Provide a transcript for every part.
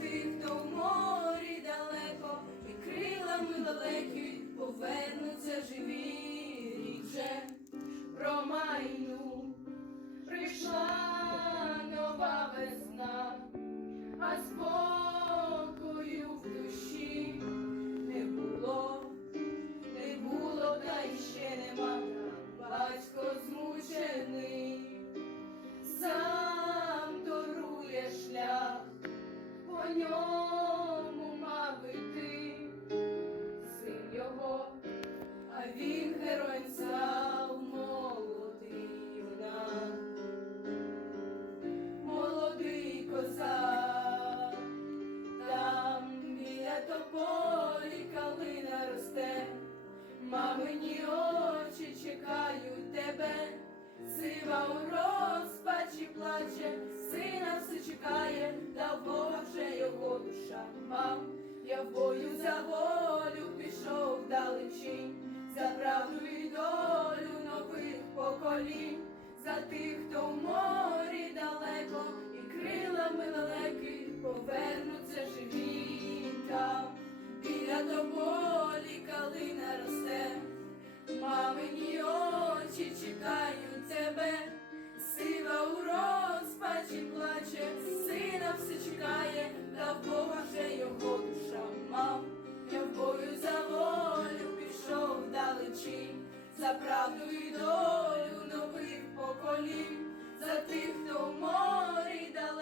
тих, хто в морі далеко, і крилами далекі повернуться живі рік вже промайну. Прийшла нова весна, сива у розпачі плаче, сина все чекає, та Бога вже його душа. Мам, я в бою за волю пішов далечінь, за правду і долю нових поколінь, за тих, хто в морі далеко, розпачі плаче, сина все чекає, та в вже його душа мав. Я в бою за волю пішов далечі, за правду і долю нових поколінь, за тих, хто в морі далеко,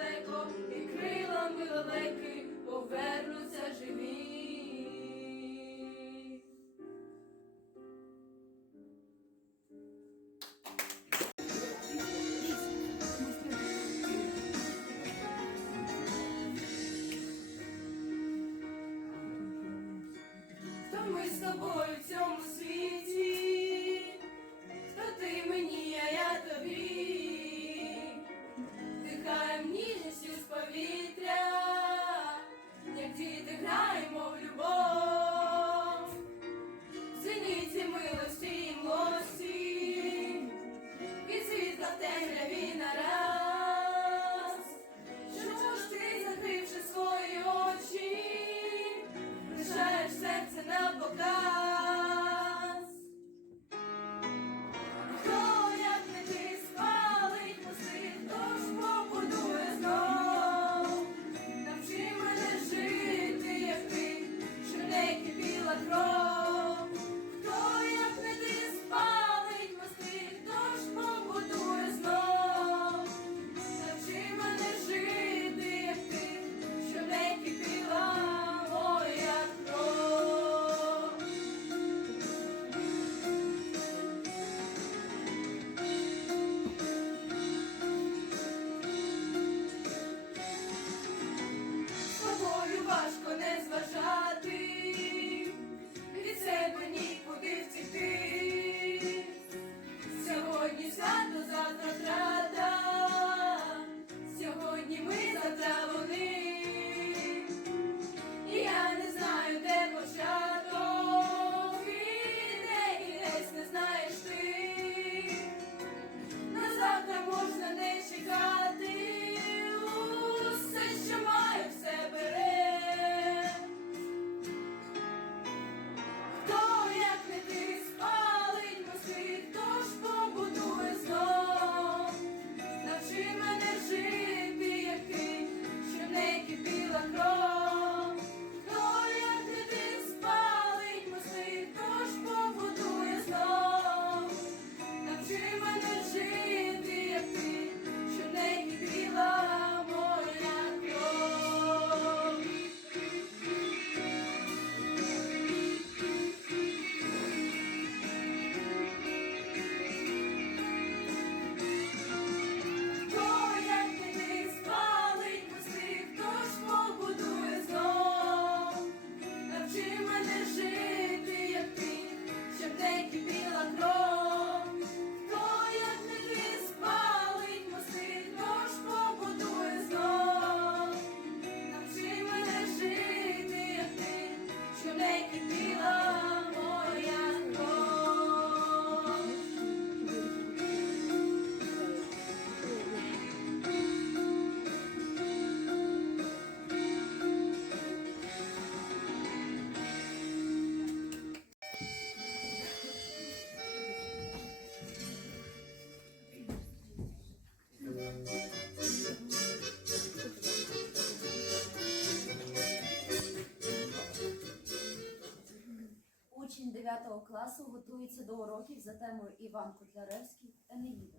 9 класу готується до уроків за темою Іван Котляревський Енеїда.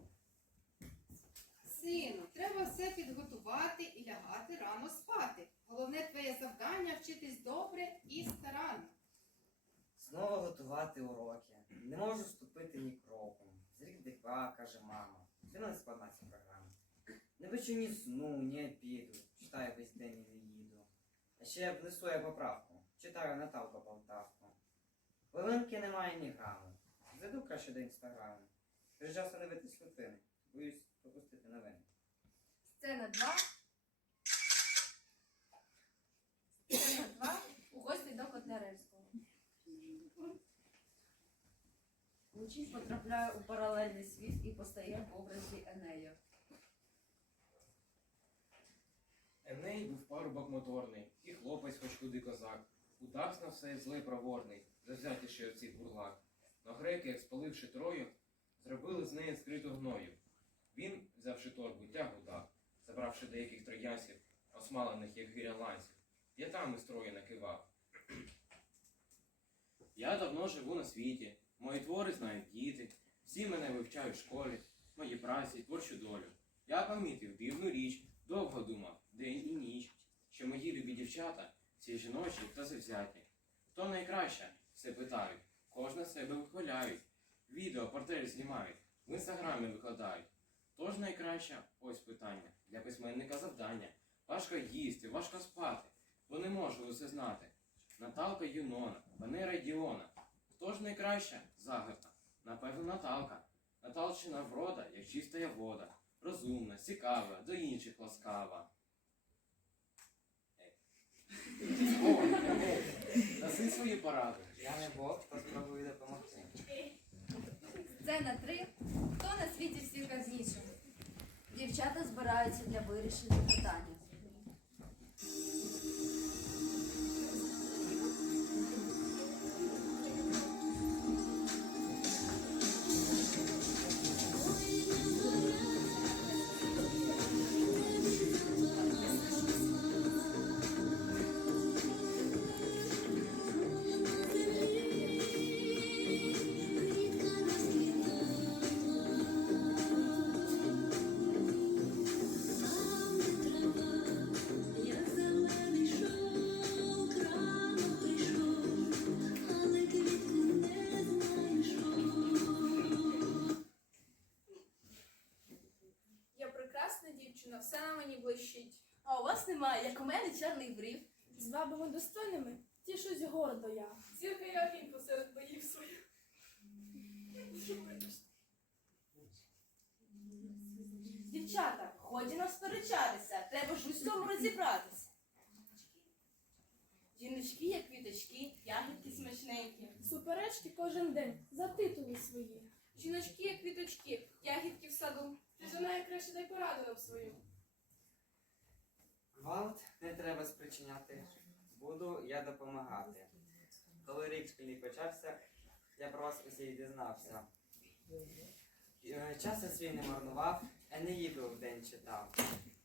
Сину, треба все підготувати і лягати рано спати. Головне твоє завдання вчитись добре і старанно. Знову готувати уроки. Не можу вступити ні кроком. Зрік диква, каже мама. Це не складна ця програма. Не бачу ні сну, ні обіду. Читаю весь день і не їду. А ще внесу я поправку. Читаю Наталку Полтавку. Хвилинки немає ні граму. Зайду краще до інстаграму. Вже часу не вити світлини. Боюсь пропустити новини. Сцена 2. Сцена 2. У гості до Котляревського. Учень потрапляє у паралельний світ і постає в образі Енея. Еней був парубок моторний, і хлопець хоч куди козак. Удавсь на все злий проворний, завзятіший оцих бурлак. Но греки, як спаливши трою, зробили з неї скриту гною. Він, взявши торбу, тягу дав, забравши деяких троясів, осмалених, як гиря ланців, п'ятами строю накивав. Я давно живу на світі, мої твори знають діти, всі мене вивчають в школі, мої праці, творчу долю. Я помітив дивну річ, довго думав, день і ніч, що мої любі дівчата, всі жіночі та завзяті. Хто найкраща? Все питають, кожна себе вихваляють. Відео, портрети знімають, в інстаграмі викладають. Тож найкраща, ось питання, для письменника завдання. Важко їсти, важко спати, бо не можу усе знати. Наталка Юнона, Венера Діона. Хто ж найкраща? Загадка. Напевно, Наталка. Наталчина врода, як чистая вода. Розумна, цікава, до інших ласкава. Даси свої поради. Я не Бог, то спробую допомогти. Сцена 3. Хто на світі всіх гарніший? Дівчата збираються для вирішення питання. Дівчина, все на мені блищить. А у вас немає, як у мене, чорних брів. З бабами достойними тішусь гордо я. Зірка я він посеред боїв своїх. Дівчата, ході нам сперечатися, треба ж у всьому розібратися. Жіночки, як квіточки, ягідки смачненькі. Суперечки кожен день за титули свої. Жіночки, як квіточки, ягідки в саду. Ти знає краще дай пораду нам свою. Гвалт не треба спричиняти. Буду я допомагати. Коли рік шкільний почався, я про вас усіх дізнався. Е, Час я свій не марнував, Енеїду в день читав.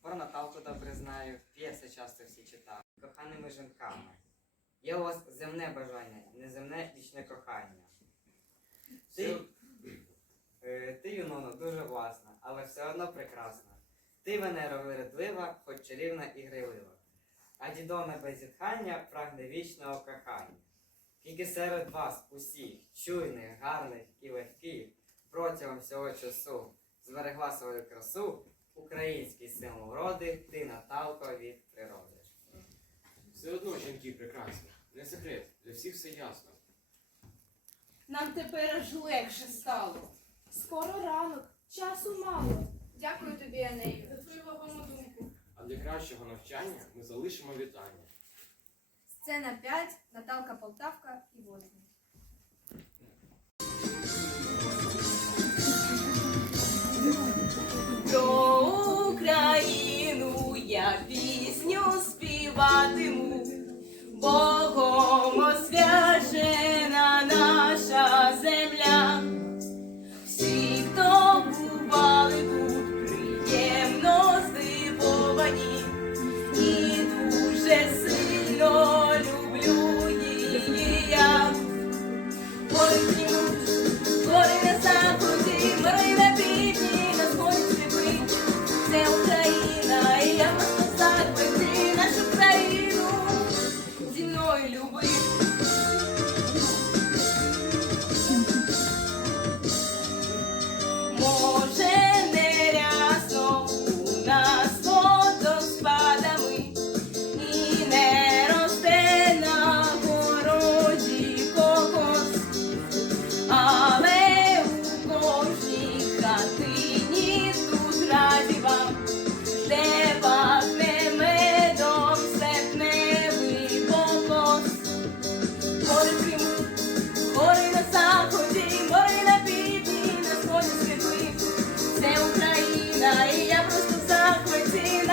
Про Наталку добре знаю, п'єси часто всі читав. Коханими жінками. Є у вас земне бажання, неземне вічне кохання. Ти, ти Юноно, дуже власна, але все одно прекрасна. Ти, Венера, вередлива, хоч чарівна і грайлива. А дідона без зітхання прагне вічного кохання. Тільки серед вас усіх, чуйних, гарних і легких, протягом всього часу зберегла свою красу, український символ роди, ти Наталко від природи. Все одно жінки прекрасні. Не секрет, для всіх все ясно. Нам тепер аж легше стало. Скоро ранок, часу мало. Дякую тобі, Енею, за твою вагому думку. А для кращого навчання ми залишимо вітання. Сцена 5. Наталка Полтавка і Возний. Про Україну я пісню співатиму, Богом освячена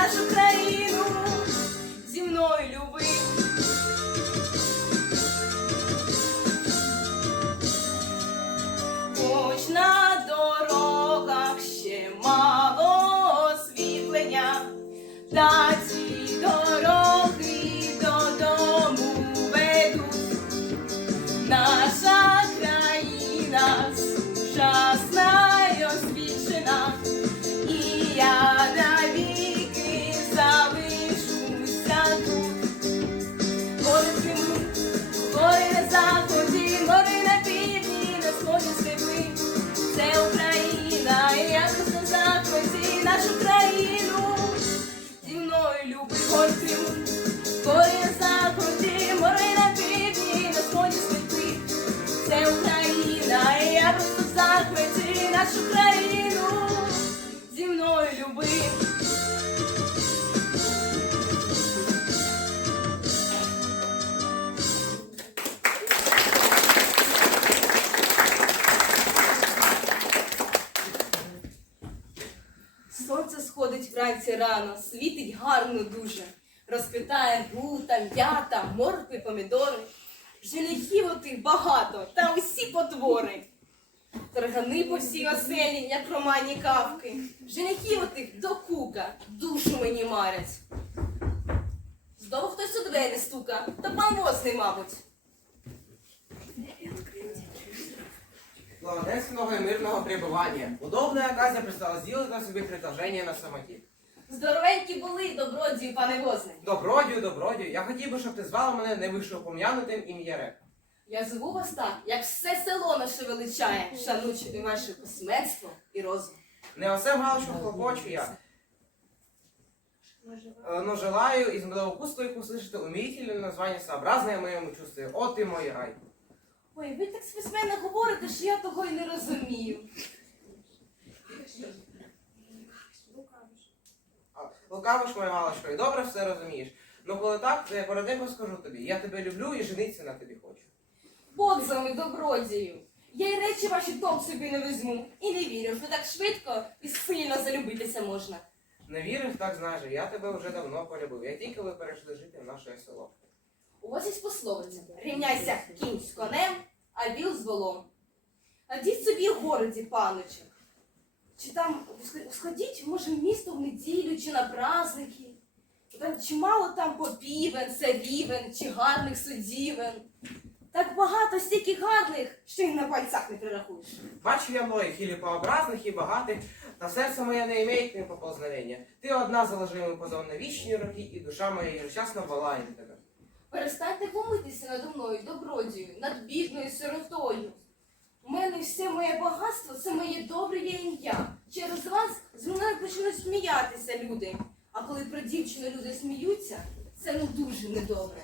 Mas eu creio. Люби. Сонце сходить вранці рано, світить гарно дуже. Розквітає гута, м'ята, моркви, помідори. Женихів отих багато, та усі потвори. Торгани по всій оселі, як романі кавки. Женихів отих до кука, душу мені марять. Знову хтось у двері стука, та пан возний, мабуть. Благоденственного и мирного пребывания. Удобная оказия пристала сделать на себе предложение на самоті. Здоровенькі були, добродію, пане возний. Добродію, добродію, я хотів би, щоб ти звала мене не вишеупом'янутим ім'я Рек. Я зву вас так, як все село наше величає, шануючи ваше письменство і розум. Не осе галочку хлопочу я. Э, Но желаю из моего уст твоих услышать умилительное название, сообразное моему чувству. О, ты мой рай. Ой, ви так списьменно говорите, що я того й не розумію. А, Лукавиш, моя галочка, і добре все розумієш. Ну коли так, то я коротенько скажу тобі. Я тебе люблю і жениться на тобі хочу. Бог за ми добродію. Я й речі ваші том собі не візьму. І не вірю, що так швидко і сильно залюбитися можна. Не вірив, так знаєш, я тебе вже давно полюбив. Я тільки ви перейшли жити в наше село. У вас є пословиця. Рівняйся кінь з конем, а віл з волом. А діть собі в городі, паночок. Чи там сходіть, може, в місто в неділю, чи на праздники. Там чимало там попівен, царівен, чи гарних судівен. Так багато стільки гарних, що й на пальцях не перерахуєш. Бачу я многих і ліпообразних, і багатих, та серце моє не імеє к ним поползновення. Ти одна заложи йому позов на вічні роки, і душа моя єжечасно волає на тебе. Перестаньте помитися надо мною, добродію, над бідною сиротою. У мене все моє багатство це моє добре є ім'я. Через вас з мене почнуть сміятися люди. А коли про дівчину люди сміються, це ну дуже недобре.